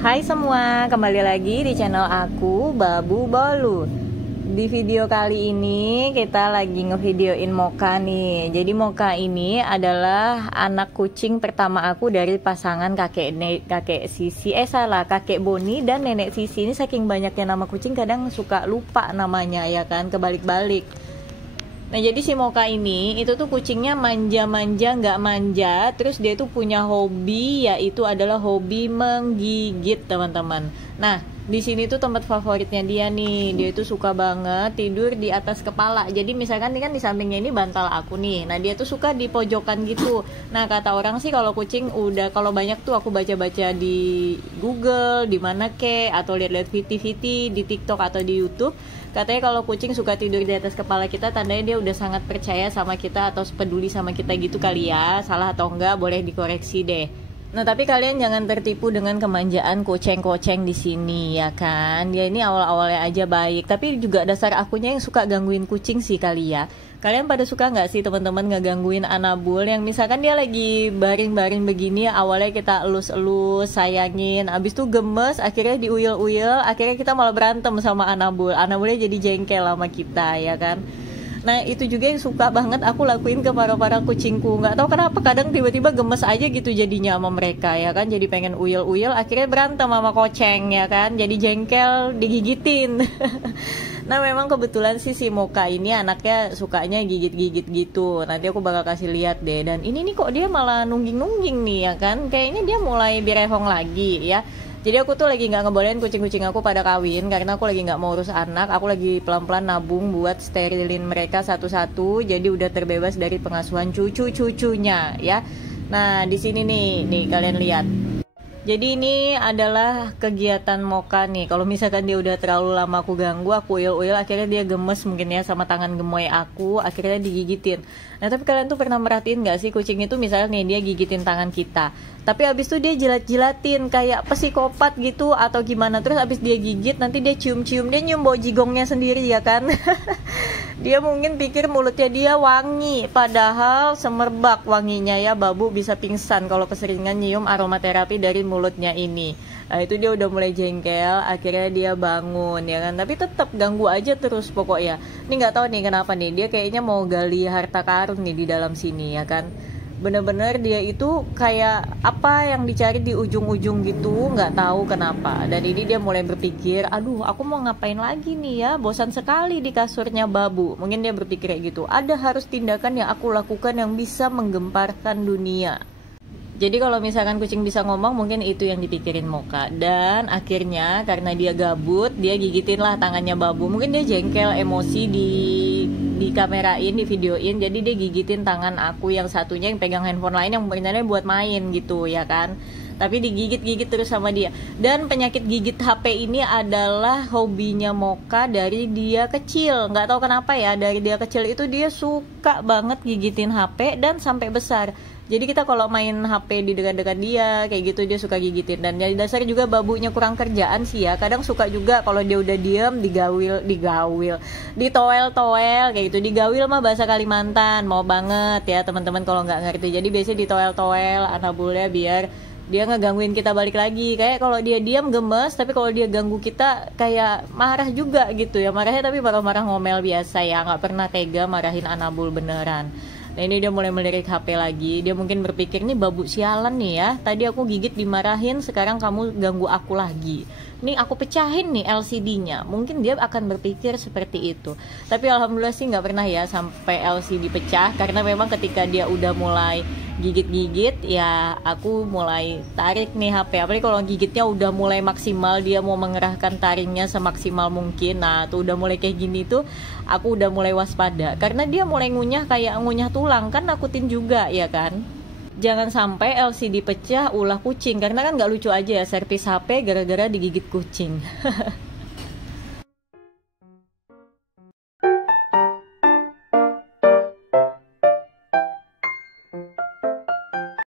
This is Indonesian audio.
Hai semua, kembali lagi di channel aku, Babu Bolu. Di video kali ini kita lagi ngevideoin Mocha nih. Jadi Mocha ini adalah anak kucing pertama aku dari pasangan kakek Boni dan nenek Sisi. Ini saking banyaknya nama kucing kadang suka lupa namanya ya kan, kebalik-balik. Nah jadi si Mocha ini itu tuh kucingnya manja-manja nggak manja, terus dia tuh punya hobi yaitu adalah hobi menggigit teman-teman. Nah di sini tuh tempat favoritnya dia nih, dia tuh suka banget tidur di atas kepala. Jadi misalkan ini kan di sampingnya ini bantal aku nih, nah dia tuh suka di pojokan gitu. Nah kata orang sih kalau kucing udah kalau banyak tuh aku baca-baca di Google, di mana atau lihat-lihat VT di TikTok atau di YouTube. Katanya kalau kucing suka tidur di atas kepala kita, tandanya dia udah sangat percaya sama kita atau peduli sama kita gitu kali ya. Salah atau enggak boleh dikoreksi deh. Nah tapi kalian jangan tertipu dengan kemanjaan koceng-koceng di sini ya kan. Dia ini awal-awalnya aja baik, tapi juga dasar akunya yang suka gangguin kucing sih kali ya. Kalian pada suka nggak sih teman-teman ngegangguin Anabul yang misalkan dia lagi baring-baring begini, awalnya kita elus-elus, sayangin, abis itu gemes, akhirnya diuyel-uyel, akhirnya kita malah berantem sama Anabul. Anabulnya jadi jengkel sama kita ya kan. Nah itu juga yang suka banget aku lakuin ke para kucingku. Nggak tahu kenapa kadang tiba-tiba gemes aja gitu jadinya sama mereka ya kan. Jadi pengen uyel-uyel, akhirnya berantem sama koceng ya kan. Jadi jengkel, digigitin. Nah memang kebetulan sih si Mocha ini anaknya sukanya gigit-gigit gitu. Nanti aku bakal kasih lihat deh. Dan ini nih kok dia malah nungging-nungging nih ya kan. Kayaknya dia mulai birefong lagi ya. Jadi aku tuh lagi nggak ngebolehin kucing-kucing aku pada kawin karena aku lagi nggak mau urus anak. Aku lagi pelan-pelan nabung buat sterilin mereka satu-satu. Jadi udah terbebas dari pengasuhan cucu-cucunya ya. Nah di sini nih kalian lihat. Jadi ini adalah kegiatan Mocha nih. Kalau misalkan dia udah terlalu lama aku ganggu, aku uyel-uyel, akhirnya dia gemes mungkin ya sama tangan gemoy aku, akhirnya digigitin. Nah tapi kalian tuh pernah merhatiin gak sih kucing itu misalnya nih dia gigitin tangan kita, tapi abis itu dia jilat-jilatin kayak psikopat gitu atau gimana. Terus abis dia gigit nanti dia cium-cium, dia nyium bau jigongnya sendiri ya kan. Dia mungkin pikir mulutnya dia wangi, padahal semerbak wanginya ya. Babu bisa pingsan kalau keseringan nyium aromaterapi dari mulutnya ini. Nah itu dia udah mulai jengkel, akhirnya dia bangun ya kan. Tapi tetap ganggu aja terus pokoknya. Ini nggak tahu nih kenapa nih, dia kayaknya mau gali harta karun nih di dalam sini ya kan. Bener-bener dia itu kayak apa yang dicari di ujung-ujung gitu, nggak tahu kenapa. Dan ini dia mulai berpikir, aduh aku mau ngapain lagi nih ya, bosan sekali di kasurnya Babu. Mungkin dia berpikir kayak gitu, ada harus tindakan yang aku lakukan yang bisa menggemparkan dunia. Jadi kalau misalkan kucing bisa ngomong, mungkin itu yang dipikirin Mocha. Dan akhirnya karena dia gabut, dia gigitin lah tangannya Babu. Mungkin dia jengkel, emosi di kamerain, di videoin. Jadi dia gigitin tangan aku yang satunya yang pegang handphone lain yang sebenarnya buat main gitu ya kan. Tapi digigit-gigit terus sama dia. Dan penyakit gigit HP ini adalah hobinya Mocha dari dia kecil. Nggak tahu kenapa ya, dari dia kecil itu dia suka banget gigitin HP dan sampai besar. Jadi kita kalau main HP di dekat-dekat dia kayak gitu dia suka gigitin. Dan dari dasar juga Babunya kurang kerjaan sih ya. Kadang suka juga kalau dia udah diem digawil, ditoel-toel kayak gitu. Digawil mah bahasa Kalimantan, mau banget ya teman-teman kalau nggak ngerti. Jadi biasanya ditoel-toel Anabulnya biar dia ngegangguin kita balik lagi. Kayak kalau dia diam gemes, tapi kalau dia ganggu kita kayak marah juga gitu ya. Marahnya tapi marah-marah ngomel biasa ya, nggak pernah tega marahin Anabul beneran. Nah ini dia mulai melirik HP lagi. Dia mungkin berpikir, nih Babu sialan nih ya, tadi aku gigit dimarahin, sekarang kamu ganggu aku lagi. Nih aku pecahin nih LCD-nya. Mungkin dia akan berpikir seperti itu. Tapi alhamdulillah sih nggak pernah ya sampai LCD pecah. Karena memang ketika dia udah mulai gigit-gigit ya aku mulai tarik nih HP. Apalagi kalau gigitnya udah mulai maksimal, dia mau mengerahkan taringnya semaksimal mungkin. Nah tuh udah mulai kayak gini tuh aku udah mulai waspada. Karena dia mulai ngunyah kayak ngunyah tulang, kan nakutin juga ya kan. Jangan sampai LCD pecah ulah kucing, karena kan nggak lucu aja ya servis HP gara-gara digigit kucing.